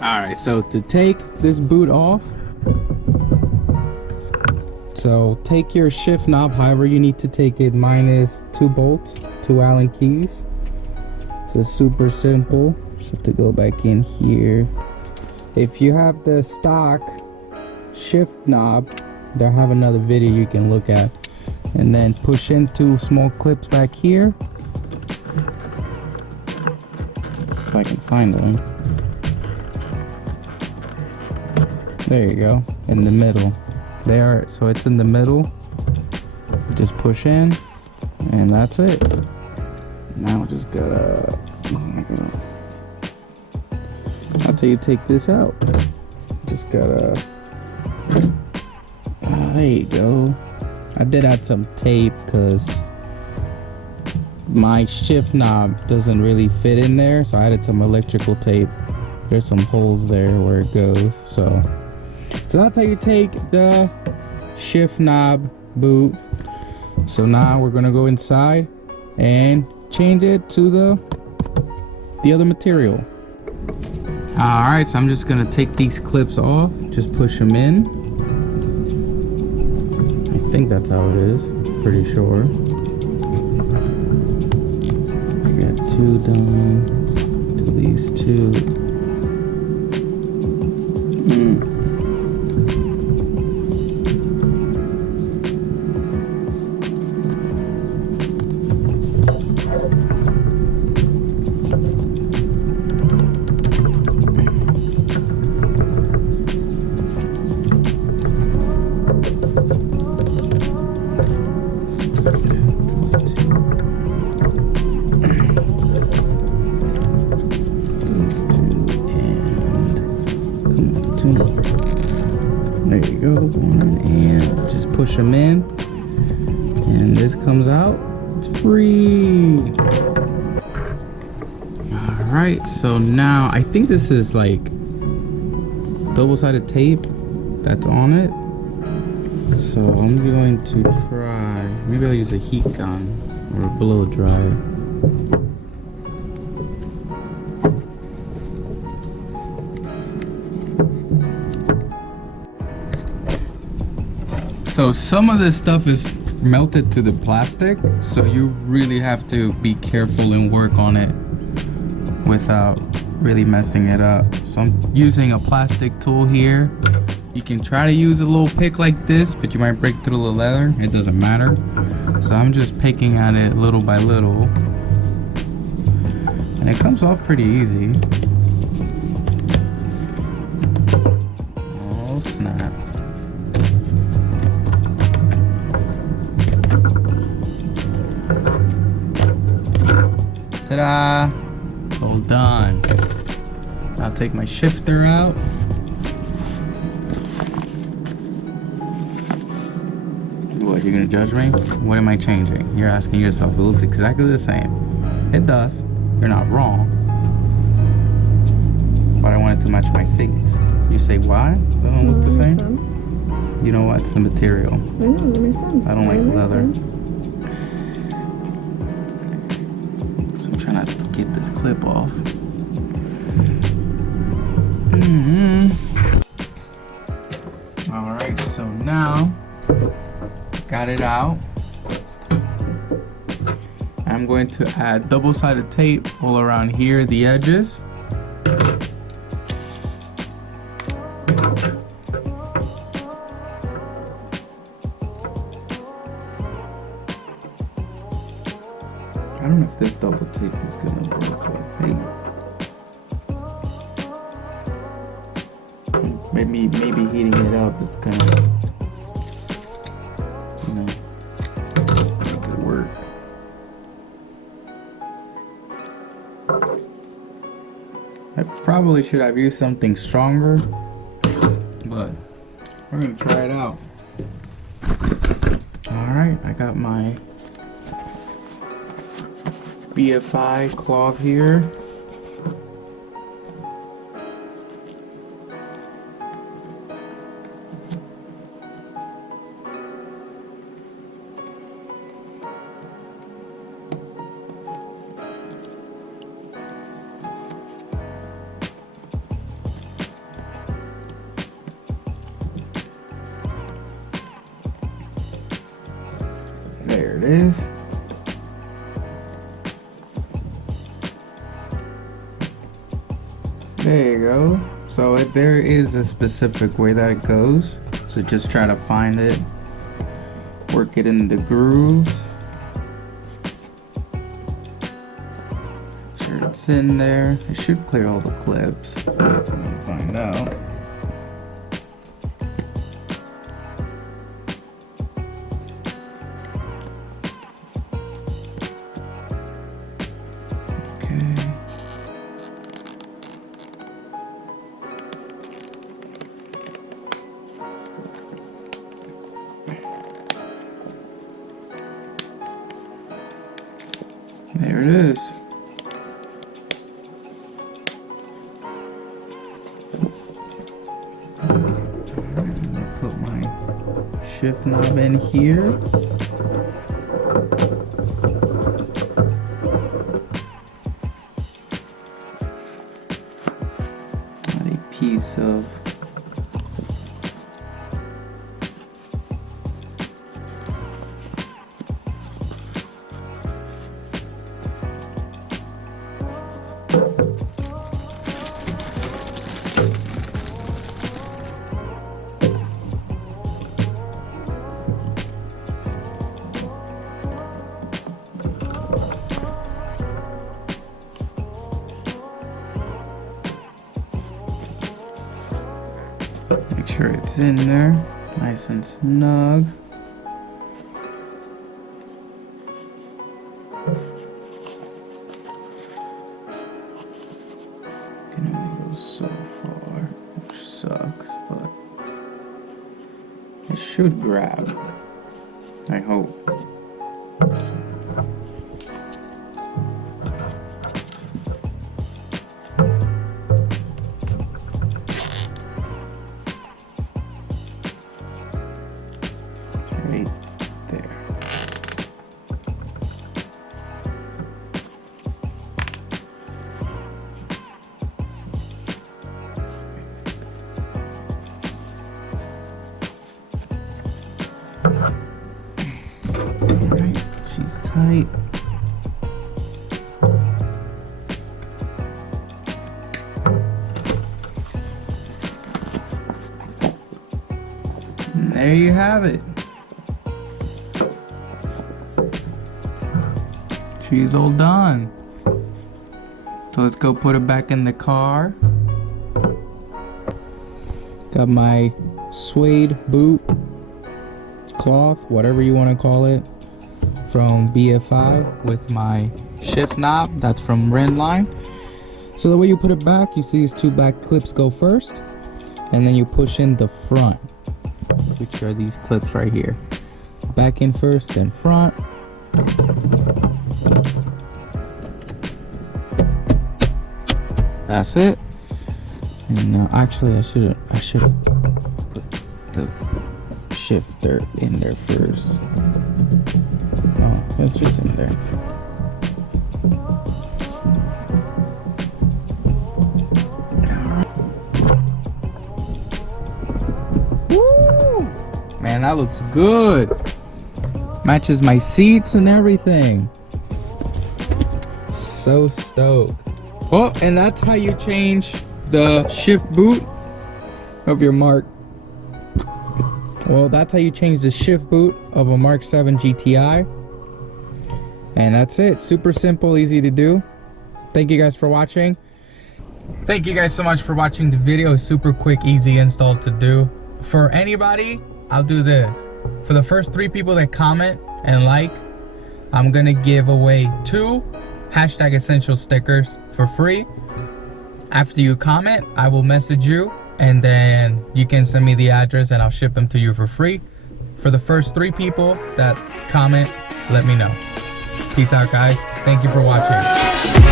Alright, so to take this boot off, so take your shift knob however you need to take it, minus 2 bolts, 2 Allen keys. So super simple. Just have to go back in here. If you have the stock shift knob, they'll have another video you can look at. And then push in 2 small clips back here. If I can find them. There you go, in the middle. There, so it's in the middle. Just push in, and that's it. Now just gotta, after you take this out, just gotta, there you go. I did add some tape because my shift knob doesn't really fit in there, so I added some electrical tape. There's some holes there where it goes, so that's how you take the shift knob boot. So now we're gonna go inside and change it to the other material. All right, so I'm just gonna take these clips off, just push them in. I think that's how it is, pretty sure. I got 2 done, do these 2. There you go, 1, and just push them in, and this comes out. It's free. All right, so now I think this is like double-sided tape that's on it. So I'm going to try, maybe I'll use a heat gun or a blow dry. So some of this stuff is melted to the plastic, so you really have to be careful and work on it without really messing it up. So I'm using a plastic tool here. You can try to use a little pick like this, but you might break through the leather. It doesn't matter. So I'm just picking at it little by little, and it comes off pretty easy. Oh snap. Ta-da! It's all done. I'll take my shifter out. What, you're gonna judge me? What am I changing? You're asking yourself, it looks exactly the same. It does. You're not wrong. But I want it to match my seats. You say why? They don't look the same? You know what? It's the material. I know, that makes sense. I don't like the leather. So I'm trying to get this clip off. Alright, so now got it out. I'm going to add double-sided tape all around here, the edges. I don't know if this double tape is gonna work like maybe heating it up is gonna, you know, make it work. I probably should have used something stronger, but we're gonna try it out. Alright, I got my BFI cloth here. it is. There you go. So there is a specific way that it goes. So just try to find it. Work it in the grooves. Make sure it's in there. It should clear all the clips. I'm gonna find out. There it is. I'm gonna put my shift knob in here. Got a piece of make sure it's in there, nice and snug. Can only go so far, which sucks, but it should grab. I hope. Right there. Alright, she's tight. And there you have it. She's all done. So let's go put it back in the car. Got my suede boot cloth, whatever you want to call it, from BFI with my shift knob. That's from Reinstallation. So the way you put it back, you see these two back clips go first, and then you push in the front, which are these clips right here. Back in first, then front. That's it. And now, actually, I should put the shifter in there first. Oh, it's just in there. Woo! Man, that looks good. Matches my seats and everything. So stoked. Oh, and that's how you change the shift boot of your Mark. Well, that's how you change the shift boot of a Mark 7 GTI. And that's it. Super simple, easy to do. Thank you guys for watching. Thank you guys so much for watching the video. It's super quick, easy install to do. For anybody, I'll do this. For the first 3 people that comment and like, I'm gonna give away 2 #essential stickers for free. After you comment, I will message you, and then you can send me the address and I'll ship them to you for free. For the first 3 people that comment, let me know. Peace out, guys. Thank you for watching.